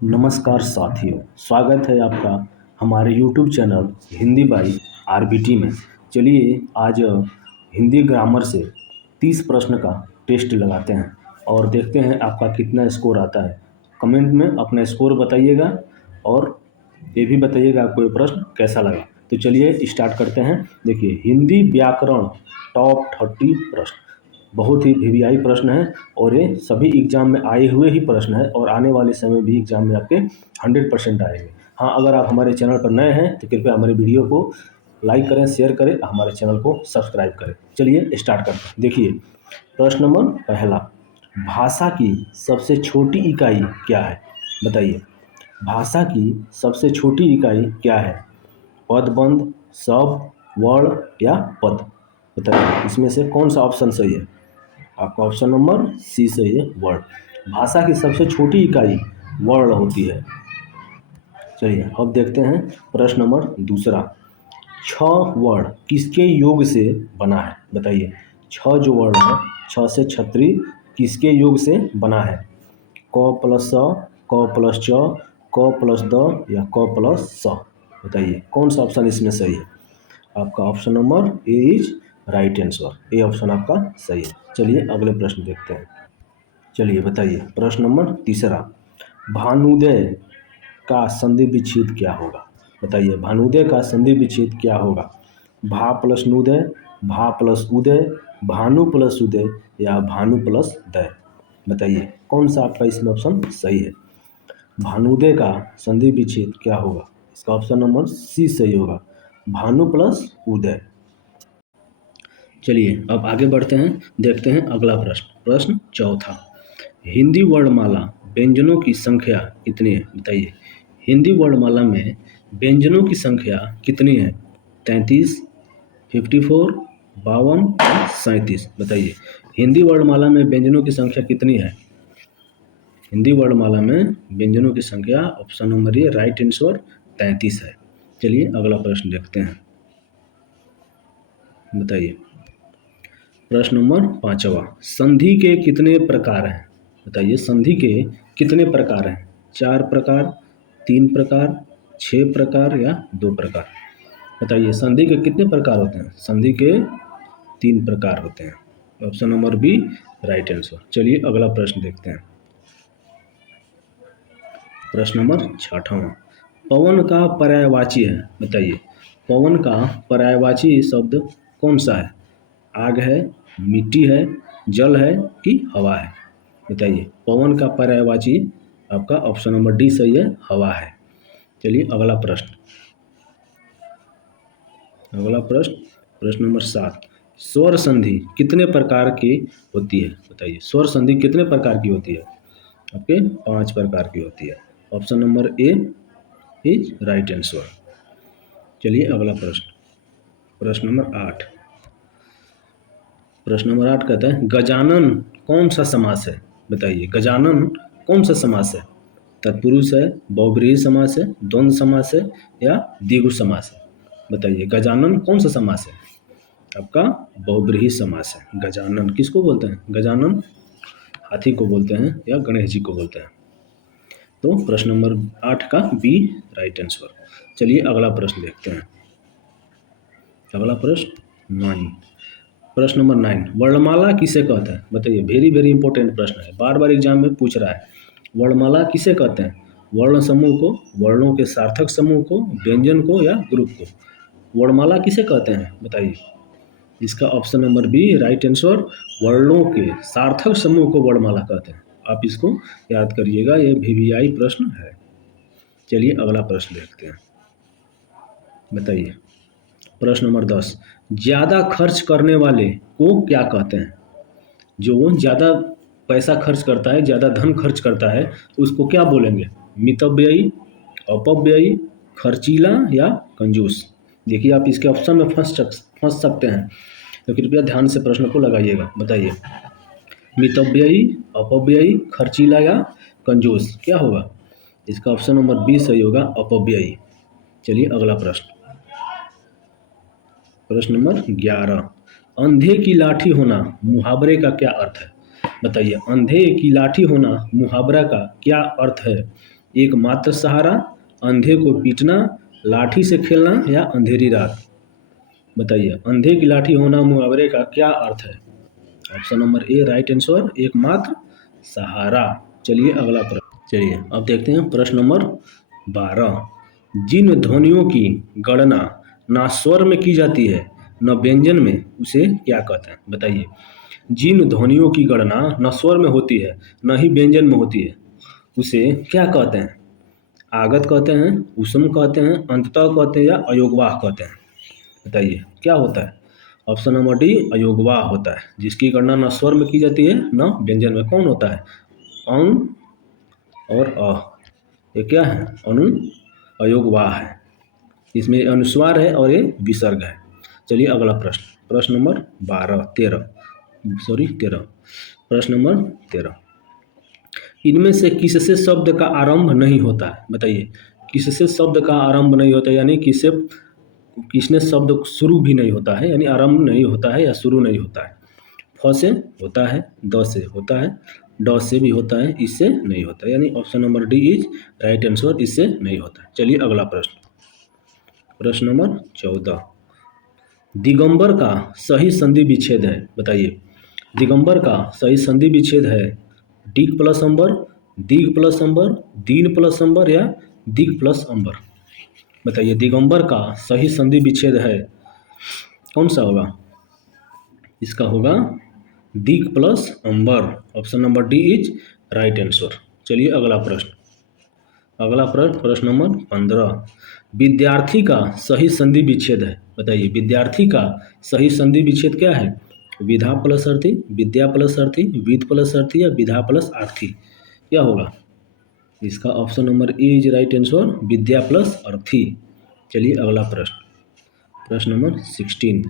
नमस्कार साथियों, स्वागत है आपका हमारे YouTube channel Hindi by RBT में। चलिए आज हिंदी ग्रामर से 30 प्रश्न का टेस्ट लगाते हैं और देखते हैं आपका कितना स्कोर आता है। कमेंट में अपना स्कोर बताइएगा और ये भी बताइएगा आपको ये प्रश्न कैसा लगा। तो चलिए स्टार्ट करते हैं। देखिए, हिंदी व्याकरण टॉप 30 प्रश्न बहुत ही वीवीआई प्रश्न है और ये सभी एग्जाम में आए हुए ही प्रश्न है और आने वाले समय भी एग्जाम में आपके 100% आएंगे। हाँ, अगर आप हमारे चैनल पर नए हैं तो कृपया हमारे वीडियो को लाइक करें, शेयर करें, हमारे चैनल को सब्सक्राइब करें। चलिए स्टार्ट करते हैं। देखिए, प्रश्न नंबर पहला, भाषा की सबसे छोटी इकाई क्या है? बताइए, भाषा की सबसे छोटी इकाई क्या है? पदबंध, शब्द, वर्ण या पद? बताइए, इसमें से कौन सा ऑप्शन सही है? आपका ऑप्शन नंबर सी सही है, वर्ण। भाषा की सबसे छोटी इकाई वर्ण होती है। चलिए अब देखते हैं प्रश्न नंबर दूसरा, 6 वर्ण किसके योग से बना है? बताइए, 6 जो वर्ण है, 6 से छत्री, किसके योग से बना है? क प्लस स, क प्लस च, क प्लस द या क प्लस स? बताइए कौन सा ऑप्शन इसमें सही है? आपका option number A is right answer. A option आपका सही है। चलिए अगले प्रश्न देखते हैं। चलिए बताइए, प्रश्न नंबर तीसरा, भानुदय का संधि विच्छेद क्या होगा? बताइए, भानुदय का संधि विच्छेद क्या होगा? भा प्लस नुदय, भा प्लस उदय, भानु प्लस उदय या भानु प्लस दय? बताइए कौन सा आपका इसमें ऑप्शन सही है? भानुदय का संधि विच्छेद क्या होगा? इसका ऑप्शन नंबर सी सही होगा, भानु प्लस उदय। चलिए अब आगे बढ़ते हैं, देखते हैं अगला प्रश्न। प्रश्न चौथा, हिंदी वर्णमाला व्यंजनों की संख्या कितनी है? बताइए, हिंदी वर्णमाला में व्यंजनों की संख्या कितनी है? 33, 54, 52, 37? बताइए, हिंदी वर्णमाला में व्यंजनों की संख्या कितनी है? हिंदी वर्णमाला में व्यंजनों की संख्या option number A right answer 33 है। चलिए अगला प्रश्न देखते हैं। बताइए, प्रश्न नंबर पांचवा, संधि के कितने प्रकार हैं? बताइए, संधि के कितने प्रकार हैं? 4 प्रकार, 3 प्रकार, 6 प्रकार या 2 प्रकार? बताइए, संधि के कितने प्रकार होते हैं? संधि के 3 प्रकार होते हैं। Option number B right answer. चलिए अगला प्रश्न देखते हैं। प्रश्न नंबर छठवां, पवन का पर्यायवाची है? बताइए, पवन का पर्यायवाची शब्द कौन सा है? आग है, मिट्टी है, जल है कि हवा है? बताइए, पवन का पर्यायवाची आपका ऑप्शन नंबर डी सही है, हवा है। चलिए अगला प्रश्न, प्रश्न नंबर 7, स्वर संधि कितने प्रकार की होती है? बताइए, स्वर संधि कितने प्रकार की होती है? आपके 5 प्रकार की होती है। Option number A is right answer. चलिए अगला प्रश्न, प्रश्न नंबर 8। प्रश्न नंबर 8 कहता है, गजानन कौन सा समास है? बताइए, गजानन कौन सा समास है? तत्पुरुष है, बहुब्रीहि समास है, द्वंद्व समास है या द्विगु समास है? बताइए, गजानन कौन सा समास है? आपका बहुब्रीहि समास है। गजानन किसको बोलते हैं? गजानन हाथी को बोलते हैं या गणेश जी को बोलते हैं। तो प्रश्न नंबर 8 का बी राइट आंसर। चलिए अगला प्रश्न देखते हैं। अगला प्रश्न 9। प्रश्न नंबर 9, वर्णमाला किसे कहते हैं? बताइए, वेरी वेरी इंपॉर्टेंट प्रश्न है, बार बार एग्जाम में पूछ रहा है। वर्णमाला किसे कहते हैं? वर्ण समूह को, वर्णों के सार्थक समूह को, व्यंजन को या ग्रुप को? वर्णमाला किसे कहते हैं? बताइए, इसका option number B right answer, वर्णों के सार्थक समूह को वर्णमाला कहते हैं। आप इसको याद करिएगा, ये वीवीआई प्रश्न है। चलिए अगला प्रश्न देखते हैं। बताइए, प्रश्न नंबर 10, ज़्यादा खर्च करने वाले को क्या कहते हैं? जो ज़्यादा पैसा खर्च करता है, ज़्यादा धन खर्च करता है, उसको क्या बोलेंगे? मितव्ययी, अपव्ययी, खर्चीला या कंजूस? देखिए, आप इसके ऑप्शन में फंस सकते हैं, तो कृपया ध्यान से प्रश्न को लगाइएगा। बताइए, मितव्ययी, अपव्ययी, खर्चीला या कंजूस क्या होगा? इसका ऑप्शन नंबर बी सही होगा, अपव्ययी। चलिए अगला प्रश्न, प्रश्न नंबर 11, अंधे की लाठी होना मुहावरे का क्या अर्थ है? बताइए, अंधे की लाठी होना मुहावरा का क्या अर्थ है? एकमात्र सहारा, अंधे को पीटना, लाठी से खेलना या अंधेरी रात। बताइए, अंधे की लाठी होना मुहावरे का क्या अर्थ है? Option number A right answer, एकमात्र सहारा। चलिए अगला प्रश्न, चलिए अब देखते हैं प्रश्न नंबर 12। जिन ध्वनियों की गणना ना स्वर में की जाती है न व्यंजन में, उसे क्या कहते हैं? बताइए, जिन ध्वनियों की गणना न स्वर में होती है न ही व्यंजन में होती है, उसे क्या कहते हैं? आगत कहते हैं, उसम कहते हैं, अंततः कहते हैं या अयोगवाह कहते हैं? बताइए क्या होता है? ऑप्शन नंबर डी अयोगवाह होता है, जिसकी गणना न स्वर में की जाती है न व्यंजन में। कौन होता है? अंग और अ, ये क्या है? अनु अयोगवाह है, इसमें अनुस्वार है और ये विसर्ग है। चलिए अगला प्रश्न, प्रश्न नंबर 13। प्रश्न नंबर 13। इनमें से किससे शब्द का आरंभ नहीं होता है? बताइए, किससे शब्द का आरंभ नहीं होता है, यानी किसने शब्द शुरू भी नहीं होता है, यानी आरंभ नहीं होता है या शुरू नहीं होता है। फ से होता है, द से होता है, ड से भी होता है, इससे नहीं होता, यानी option number D is right answer, इससे नहीं होता। चलिए अगला प्रश्न, प्रश्न नंबर 14। दिगंबर का सही संधि विच्छेद है। बताइए, दिगंबर का सही संधि विच्छेद है दिग प्लस अंबर, दिग प्लस अंबर, दीन प्लस अंबर या दिग प्लस अंबर। बताइए, दिगंबर का सही संधि विच्छेद है, कौन सा होगा? इसका होगा दिग प्लस अंबर। Option number D is right answer. चलिए अगला प्रश्न, प्रश्न नंबर 15। विद्यार्थी का सही संधि विच्छेद है। बताइए, विद्यार्थी का सही संधि विच्छेद क्या है? विधा प्लस अर्थी, विद्या प्लस अर्थी, विद प्लस अर्थी या विधा प्लस अर्थी, क्या होगा? इसका option number A is right answer, Vidya plus अर्थी। चलिए अगला प्रश्न, प्रश्न नंबर 16।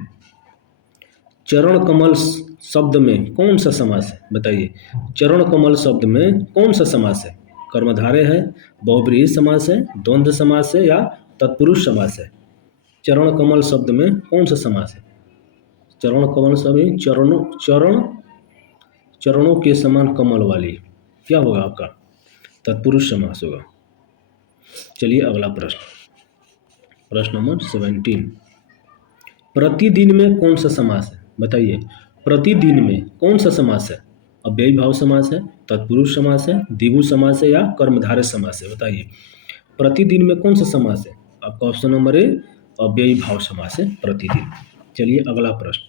चरण कमल शब्द में कौन सा समास है? बताइए, चरण कमल शब्द में कौन सा समास है? कर्मधारय है, बहुब्रीहि समास है, द्वंद्व समास है या तत्पुरुष समास है? चरण कमल शब्द में कौन सा समास है? चरण कमल शब्द चरणों के समान कमल वाली, क्या होगा आपका? तत्पुरुष समास होगा। चलिए अगला प्रश्न, प्रश्न नंबर 17। प्रतिदिन में कौन सा समास है? बताइए, प्रतिदिन में कौन सा समास है? अव्ययी भाव समास है, तत्पुरुष समास है, द्विगु समास है या कर्मधारय समास है? बताइए, प्रतिदिन में कौन सा समास है? आपका ऑप्शन नंबर ए अव्ययी भाव समास है, प्रतिदिन। चलिए अगला प्रश्न,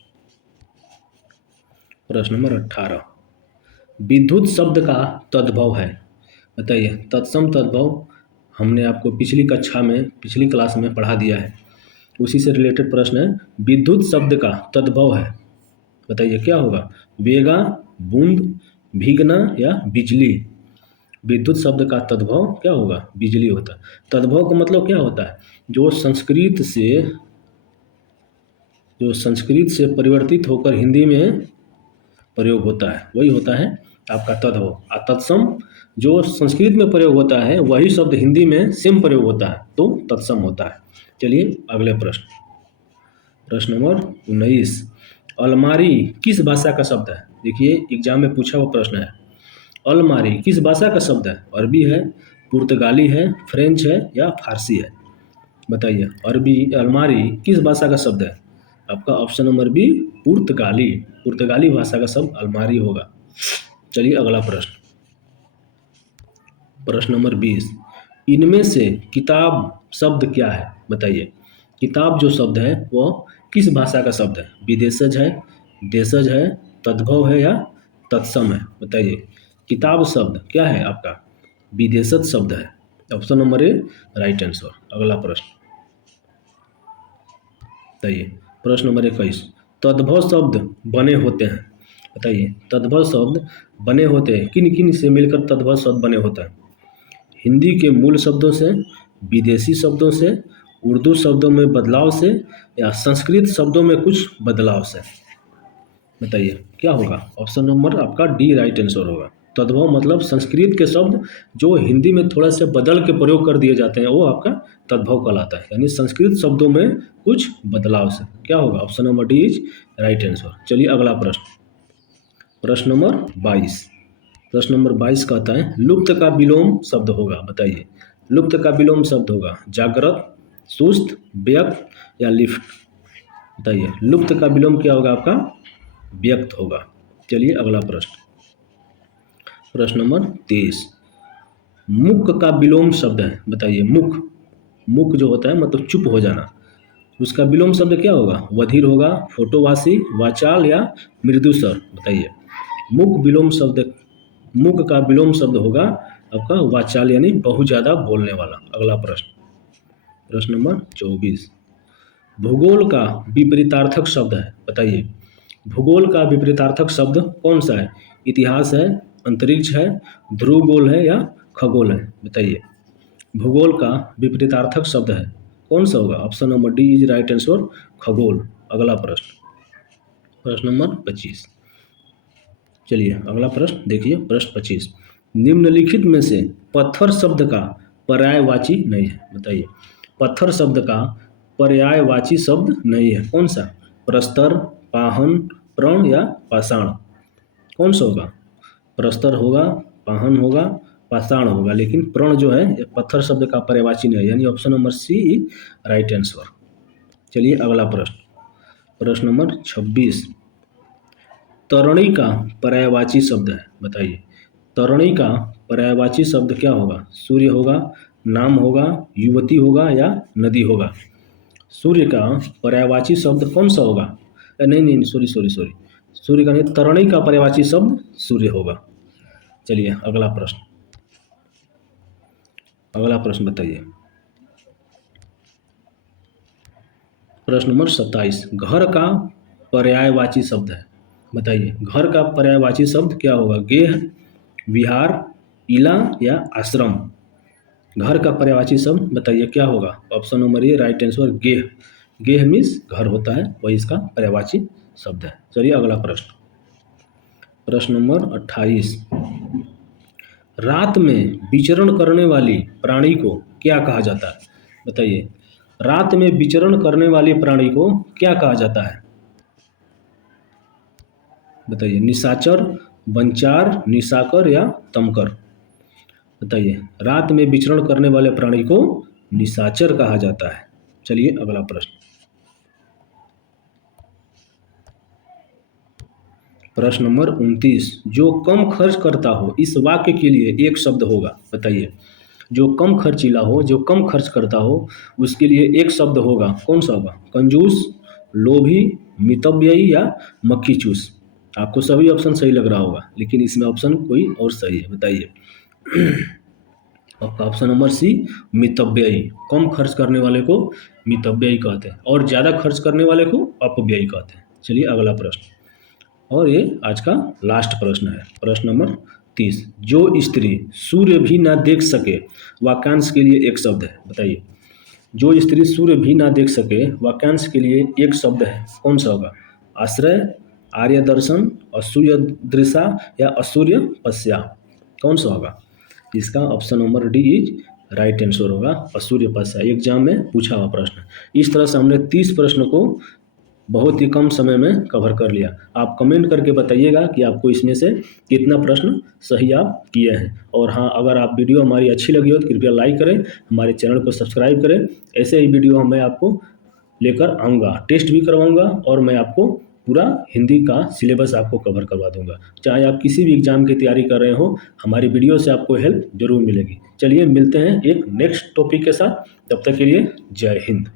प्रश्न नंबर 18। विद्युत शब्द का तद्भव है। बताइए, तत्सम तद्भव हमने आपको पिछली क्लास में पढ़ा दिया है, उसी से रिलेटेड प्रश्न है। विद्युत शब्द का तद्भव है, बताइए क्या होगा? वेगा, बूंद, भीगना या बिजली। विद्युत शब्द का तद्भव क्या होगा? बिजली होता है। तद्भव का मतलब क्या होता है? जो संस्कृत से परिवर्तित होकर हिंदी में प्रयोग होता है, वही होता है आपका तद्भव। तत्सम जो संस्कृत में प्रयोग होता है वही शब्द हिंदी में सेम प्रयोग होता है, तो तत्सम होता है। चलिए अगले प्रश्न, प्रश्न नंबर 19। अलमारी किस भाषा का शब्द है? देखिए एग्जाम में पूछा हुआ प्रश्न है। अलमारी किस भाषा का शब्द है? अरबी है, पुर्तगाली है, फ्रेंच है या फारसी है? बताइए, अलमारी किस भाषा का शब्द है? आपका ऑप्शन नंबर बी पुर्तगाली भाषा का शब्द अलमारी होगा। चलिए अगला प्रश्न, प्रश्न नंबर 20। इनमें से किताब शब्द क्या है? बताइए, किताब जो शब्द है वह किस भाषा का शब्द है? विदेशज है, देशज है, तद्भव है या तत्सम है? बताइए, किताब शब्द क्या है आपका? विदेशज शब्द है, option number A right answer. अगला प्रश्न, बताइए प्रश्न नंबर 21। तद्भव शब्द बने होते हैं। बताइए, तद्भव शब्द बने होते हैं, किन किन से मिलकर तद्भव शब्द बने होता है? हिंदी के मूल शब्दों से, विदेशी शब्दों से, उर्दू शब्दों में बदलाव से या संस्कृत शब्दों में कुछ बदलाव से? बताइए क्या होगा? ऑप्शन नंबर आपका डी राइट आंसर होगा। तद्भव मतलब संस्कृत के शब्द जो हिंदी में थोड़ा सा बदल के प्रयोग कर दिए जाते हैं, वो आपका तद्भव कहलाता है, यानी संस्कृत शब्दों में कुछ बदलाव से। क्या होगा? Option number D is right answer. चलिए अगला प्रश्न, प्रश्न नंबर 22। प्रश्न नंबर 22 कहता है लुप्त का विलोम शब्द होगा, बताइए। लुप्त का विलोम शब्द होगा जागृत, सुस्त, व्यक्त या लिफ्ट। बताइए लुप्त का विलोम क्या होगा आपका? व्यक्त होगा। चलिए अगला प्रश्न, प्रश्न नंबर 23। मुक का विलोम शब्द है, बताइए। मुक, मुक जो होता है मतलब चुप हो जाना, उसका विलोम शब्द क्या होगा? वधिर होगा, फोटोवासी, वाचाल या मृदुस्वर। बताइए मुक विलोम शब्द, मुक का विलोम शब्द होगा आपका वाचाल यानी बहुत ज़्यादा बोलने वाला। अगला प्रश्न, प्रश्न नंबर 24। भूगोल का विपरीतार्थक शब्द है, बताइए। भूगोल का विपरीतार्थक शब्द कौन सा है? इतिहास है, अंतरिक्ष है, ध्रुवगोल है या खगोल है? बताइए भूगोल का विपरीतार्थक शब्द है कौन सा होगा? Option number D is right answer, खगोल। अगला प्रश्न, प्रश्न नंबर 25। चलिए अगला प्रश्न देखिए, प्रश्न 25। निम्नलिखित में से पत्थर शब्द का पर्यायवाची नहीं है, बताइए। पत्थर शब्द का पर्यायवाची शब्द नहीं है, कौन सा? प्रस्तर, पाहन, प्रण या पाषाण? कौन सा होगा? प्रस्तर होगा, पाहन होगा, पाषाण होगा, लेकिन प्रण जो है ये पत्थर शब्द का पर्यायवाची नहीं है, यानी option number C right answer. चलिए अगला प्रश्न, प्रश्न नंबर 26। तरणी का पर्यायवाची शब्द है, बताइए। तरणी का पर्यायवाची शब्द क्या होगा? सूर्य होगा, नाम होगा, युवती होगा या नदी होगा? सूर्य का पर्यायवाची शब्द कौन सा होगा? नहीं नहीं सॉरी सॉरी सॉरी, सूर्य का नहीं, तरणी का पर्यायवाची शब्द सूर्य होगा। चलिए अगला प्रश्न, अगला प्रश्न बताइए। प्रश्न नंबर 27। घर का पर्यायवाची शब्द है, बताइए। घर का पर्यायवाची शब्द क्या होगा? गेह, विहार, इला या आश्रम? घर का पर्यायवाची शब्द बताइए क्या होगा? Option number A right answer, गेह। गेह मीन्स घर होता है, वही इसका पर्यायवाची शब्द है। चलिए अगला प्रश्न, प्रश्न नंबर 28। रात में विचरण करने वाली प्राणी को क्या कहा जाता है? बताइए रात में विचरण करने वाले प्राणी को क्या कहा जाता है? बताइए निशाचर, वनचार, निशाकर या तमकर? बताइए रात में विचरण करने वाले प्राणी को निशाचर कहा जाता है। चलिए अगला प्रश्न, प्रश्न नंबर 29। जो कम खर्च करता हो इस वाक्य के लिए एक शब्द होगा, बताइए। जो कम खर्चीला हो, जो कम खर्च करता हो, उसके लिए एक शब्द होगा, कौन सा होगा? कंजूस, लोभी, मितव्ययी या मक्खी चूस? आपको सभी ऑप्शन सही लग रहा होगा, लेकिन इसमें ऑप्शन कोई और सही है, बताइए। आपका ऑप्शन नंबर सी मितव्ययी। कम खर्च करने वाले को मितव्ययी कहते हैं और ज़्यादा खर्च करने वाले को अपव्ययी कहते हैं। चलिए अगला प्रश्न, और ये आज का लास्ट प्रश्न है, प्रश्न नंबर 30। जो स्त्री सूर्य भी ना देख सके वाक्यांश के लिए एक शब्द है, बताइए। जो स्त्री सूर्य भी ना देख सके वाक्यांश के लिए एक शब्द है, कौन सा होगा? आश्रय, आर्य दर्शन, असूर्य दृशा या असूर्य पश्या? कौन सा होगा? इसका option number D is right answer होगा, असूर्य पश्या। एग्जाम में पूछा हुआ प्रश्न। इस तरह से हमने 30 प्रश्न को बहुत ही कम समय में कवर कर लिया। आप कमेंट करके बताइएगा कि आपको इसमें से कितना प्रश्न सही आप किए हैं। और हाँ, अगर आप वीडियो हमारी अच्छी लगी हो तो कृपया लाइक करें, हमारे चैनल को सब्सक्राइब करें। ऐसे ही वीडियो मैं आपको लेकर आऊँगा, टेस्ट भी करवाऊँगा और मैं आपको पूरा हिंदी का सिलेबस आपको कवर करवा दूँगा। चाहे आप किसी भी एग्ज़ाम की तैयारी कर रहे हो, हमारी वीडियो से आपको हेल्प जरूर मिलेगी। चलिए मिलते हैं एक नेक्स्ट टॉपिक के साथ, तब तक के लिए जय हिंद।